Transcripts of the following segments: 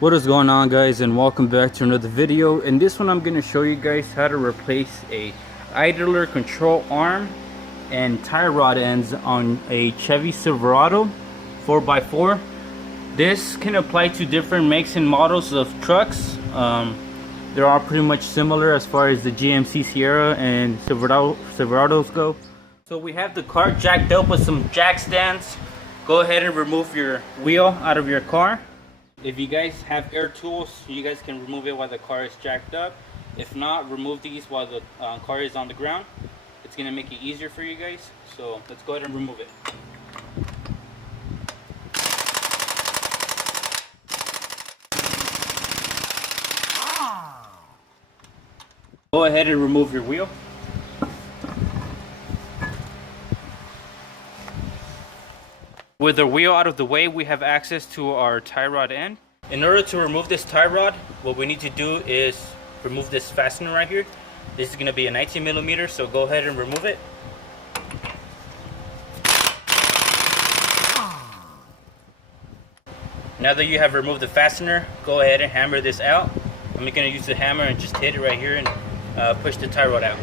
What is going on, guys, and welcome back to another video. In this one I'm going to show you guys how to replace a idler control arm and tie rod ends on a Chevy Silverado 4x4. This can apply to different makes and models of trucks. They're all pretty much similar as far as the GMC Sierra and Silverados go. So we have the car jacked up with some jack stands. Go ahead and remove your wheel out of your car. If you guys have air tools, you guys can remove it while the car is jacked up. If not, remove these while the car is on the ground. It's going to make it easier for you guys. So let's go ahead and remove it. Go ahead and remove your wheel. With the wheel out of the way, we have access to our tie rod end. In order to remove this tie rod, what we need to do is remove this fastener right here. This is going to be a 19mm, so go ahead and remove it. Now that you have removed the fastener, go ahead and hammer this out. I'm going to use the hammer and just hit it right here and push the tie rod out.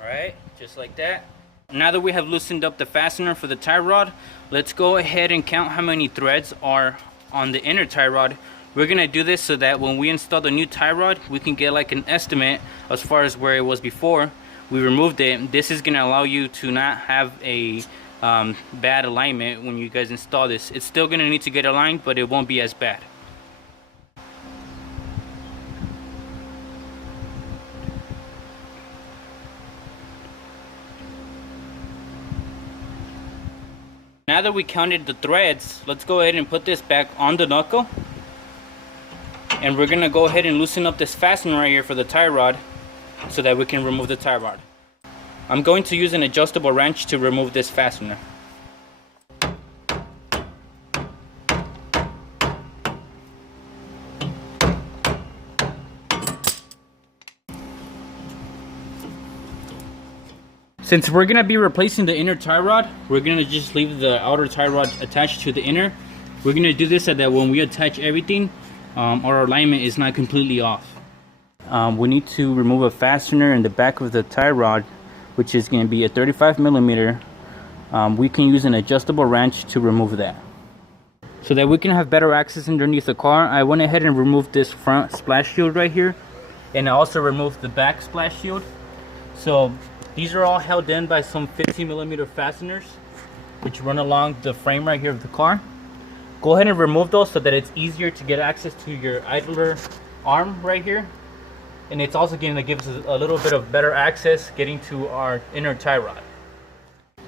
Alright, just like that. Now that we have loosened up the fastener for the tie rod, let's go ahead and count how many threads are on the inner tie rod. We're going to do this so that when we install the new tie rod, we can get like an estimate as far as where it was before we removed it. This is going to allow you to not have a bad alignment when you guys install this. It's still going to need to get aligned, but it won't be as bad. Now that we counted the threads, let's go ahead and put this back on the knuckle. And we're going to go ahead and loosen up this fastener right here for the tie rod so that we can remove the tie rod. I'm going to use an adjustable wrench to remove this fastener. Since we're going to be replacing the inner tie rod, we're going to just leave the outer tie rod attached to the inner. We're going to do this so that when we attach everything, our alignment is not completely off. We need to remove a fastener in the back of the tie rod, which is going to be a 35mm. We can use an adjustable wrench to remove that. So that we can have better access underneath the car, I went ahead and removed this front splash shield right here. And I also removed the back splash shield. So these are all held in by some 15mm fasteners, which run along the frame right here of the car. Go ahead and remove those so that it's easier to get access to your idler arm right here. And it's also going to give us a little bit of better access getting to our inner tie rod.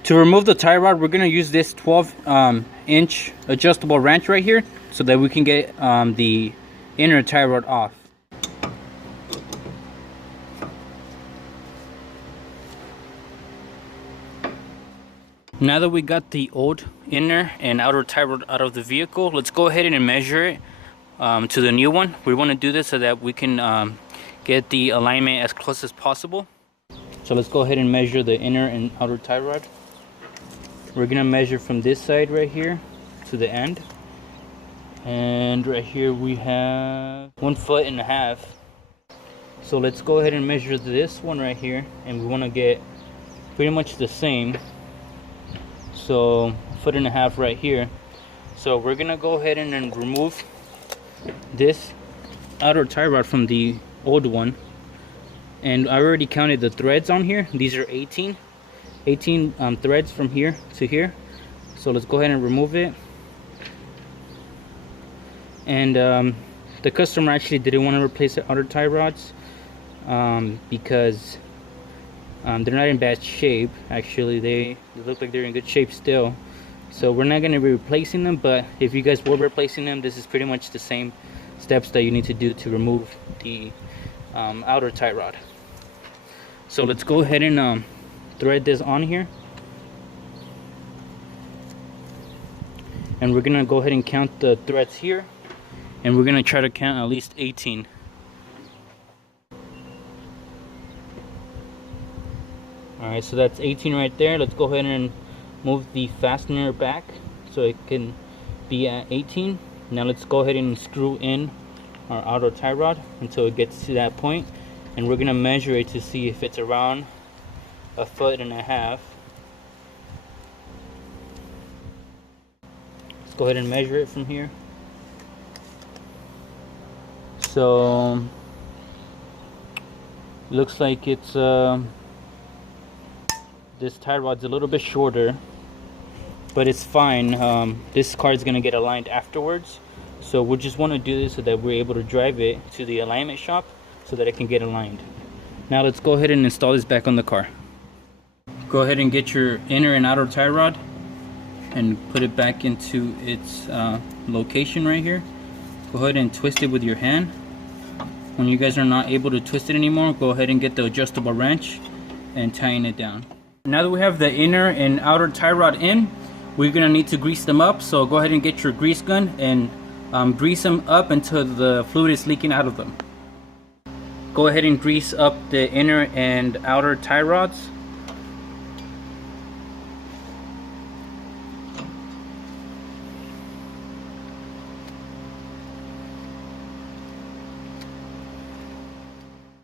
To remove the tie rod, we're going to use this 12-inch adjustable wrench right here so that we can get the inner tie rod off. Now that we got the old inner and outer tie rod out of the vehicle, let's go ahead and measure it to the new one. We want to do this so that we can get the alignment as close as possible. So let's go ahead and measure the inner and outer tie rod. We're going to measure from this side right here to the end. And right here we have 1.5 feet. So let's go ahead and measure this one right here. And we want to get pretty much the same. So 1.5 feet right here. So we're gonna go ahead and then remove this outer tie rod from the old one. And I already counted the threads on here. These are 18 threads from here to here. So let's go ahead and remove it. And the customer actually didn't want to replace the outer tie rods because they're not in bad shape. Actually, they look like they're in good shape still. So we're not going to be replacing them, but if you guys were replacing them, this is pretty much the same steps that you need to do to remove the outer tie rod. So let's go ahead and thread this on here. And we're going to go ahead and count the threads here. And we're going to try to count at least 18. Alright, so that's 18 right there. Let's go ahead and move the fastener back so it can be at 18. Now let's go ahead and screw in our outer tie rod until it gets to that point, and we're gonna measure it to see if it's around 1.5 feet. Let's go ahead and measure it from here. So looks like it's this tie rod's a little bit shorter, but it's fine. This car is gonna get aligned afterwards, so we just want to do this so that we're able to drive it to the alignment shop so that it can get aligned. Now let's go ahead and install this back on the car. Go ahead and get your inner and outer tie rod and put it back into its location right here. Go ahead and twist it with your hand. When you guys are not able to twist it anymore, go ahead and get the adjustable wrench and tighten it down. Now that we have the inner and outer tie rod in, we're gonna need to grease them up. So go ahead and get your grease gun and grease them up until the fluid is leaking out of them. Go ahead and grease up the inner and outer tie rods.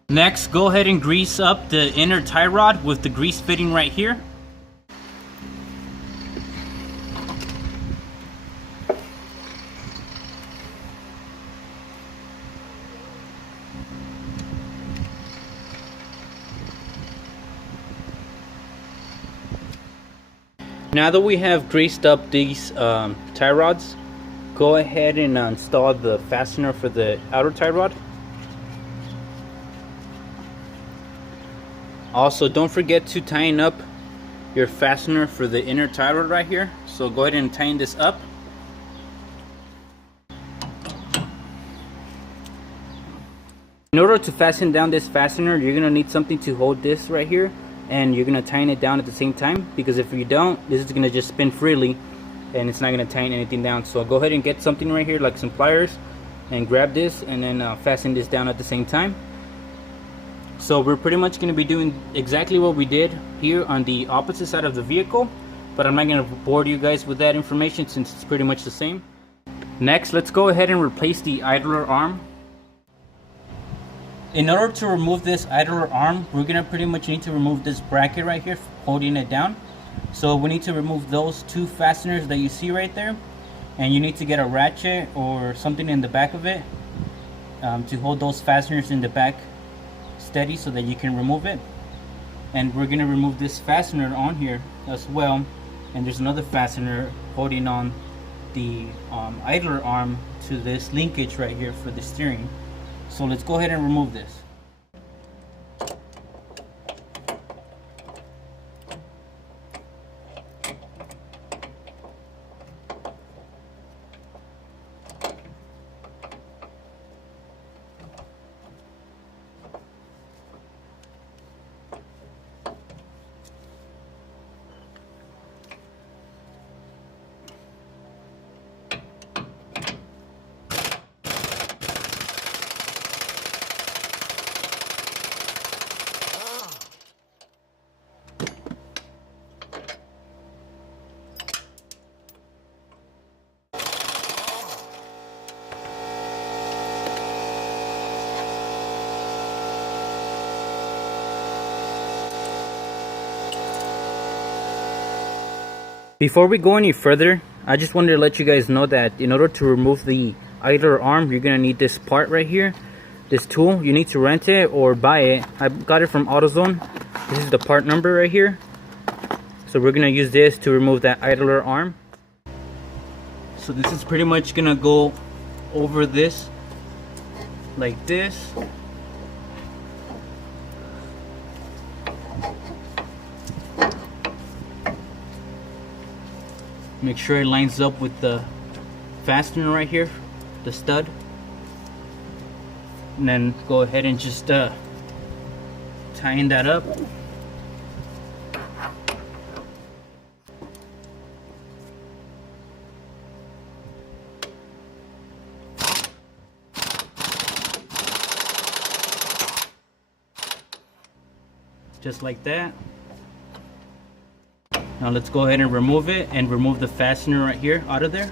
Next, go ahead and grease up the inner tie rod with the grease fitting right here. Now that we have greased up these tie rods, go ahead and install the fastener for the outer tie rod. Also, don't forget to tighten up your fastener for the inner tie rod right here. So go ahead and tighten this up. In order to fasten down this fastener, you're gonna need something to hold this right here, and you're gonna tighten it down at the same time, because if you don't, this is gonna just spin freely and it's not gonna tighten anything down. So go ahead and get something right here like some pliers and grab this and then fasten this down at the same time. So we're pretty much going to be doing exactly what we did here on the opposite side of the vehicle, but I'm not going to bore you guys with that information since it's pretty much the same. Next, let's go ahead and replace the idler arm. In order to remove this idler arm, we're going to pretty much need to remove this bracket right here holding it down. So we need to remove those two fasteners that you see right there, and you need to get a ratchet or something in the back of it to hold those fasteners in the back steady so that you can remove it. And we're going to remove this fastener on here as well, and there's another fastener holding on the idler arm to this linkage right here for the steering. So let's go ahead and remove this. Before we go any further, I just wanted to let you guys know that in order to remove the idler arm, you're going to need this part right here. This tool, you need to rent it or buy it. I got it from AutoZone. This is the part number right here. So we're going to use this to remove that idler arm. So this is pretty much going to go over this like this. Make sure it lines up with the fastener right here, the stud. And then go ahead and just tighten that up. Just like that. Now let's go ahead and remove it and remove the fastener right here out of there.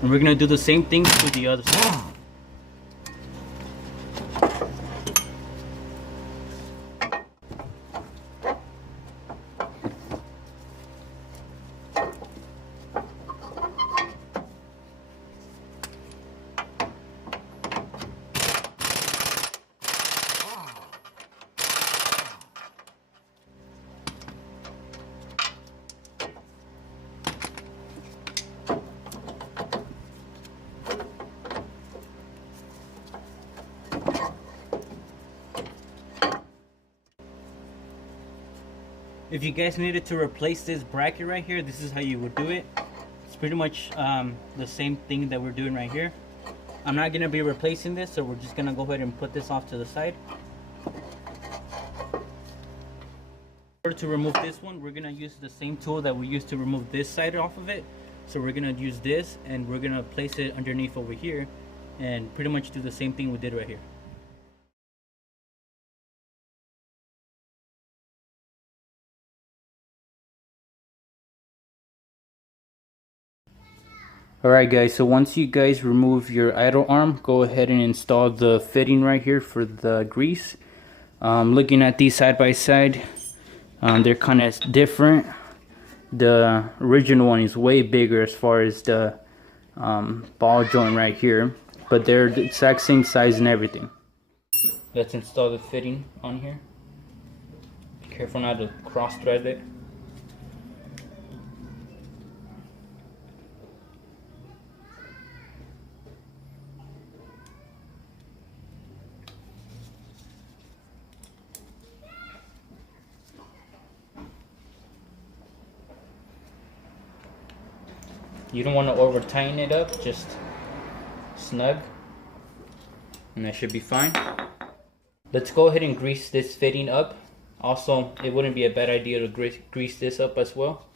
And we're gonna do the same thing to the other side. If you guys needed to replace this bracket right here, this is how you would do it. It's pretty much the same thing that we're doing right here. I'm not going to be replacing this, so we're just going to go ahead and put this off to the side. In order to remove this one, we're going to use the same tool that we used to remove this side off of it. So we're going to use this, and we're going to place it underneath over here and pretty much do the same thing we did right here. Alright guys, so once you guys remove your idle arm, go ahead and install the fitting right here for the grease. Looking at these side by side, they're kind of different. The original one is way bigger as far as the ball joint right here, but they're the exact same size and everything. Let's install the fitting on here. Be careful not to cross thread it. You don't want to over tighten it up, just snug, and that should be fine. Let's go ahead and grease this fitting up. Also, it wouldn't be a bad idea to grease this up as well.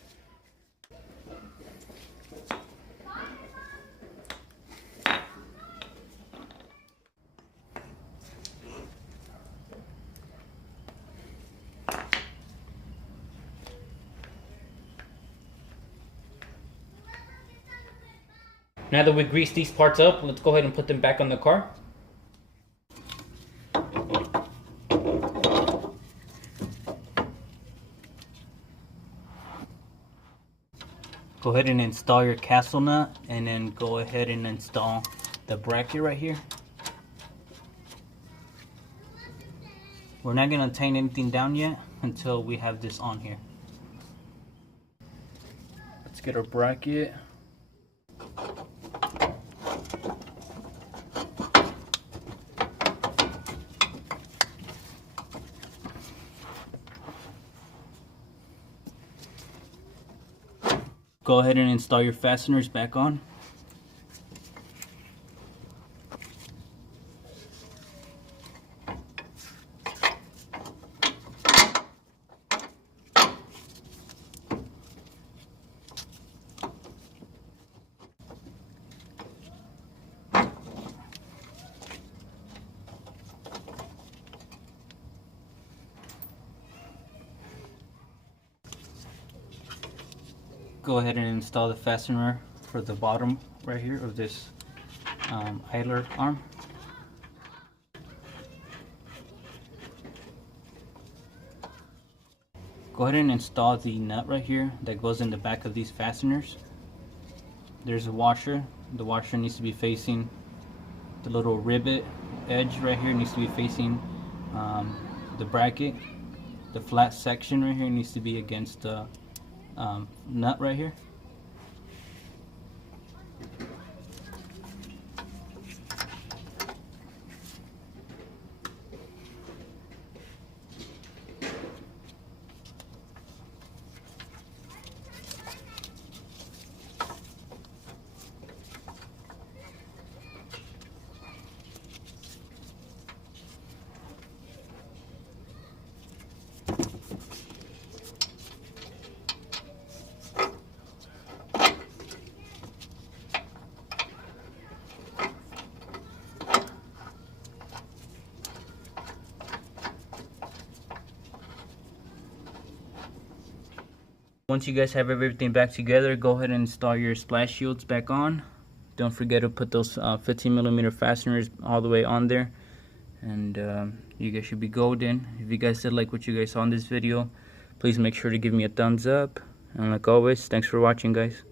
Now that we greased these parts up, let's go ahead and put them back on the car. Go ahead and install your castle nut, and then go ahead and install the bracket right here. We're not going to tighten anything down yet until we have this on here. Let's get our bracket. Go ahead and install your fasteners back on. Go ahead and install the fastener for the bottom right here of this idler arm. Go ahead and install the nut right here that goes in the back of these fasteners. There's a washer. The washer needs to be facing the little rivet edge right here, needs to be facing the bracket. The flat section right here needs to be against the nut right here. Once you guys have everything back together, go ahead and install your splash shields back on. Don't forget to put those 15mm fasteners all the way on there, and you guys should be golden. If you guys did like what you guys saw in this video, please make sure to give me a thumbs up, and like always, thanks for watching, guys.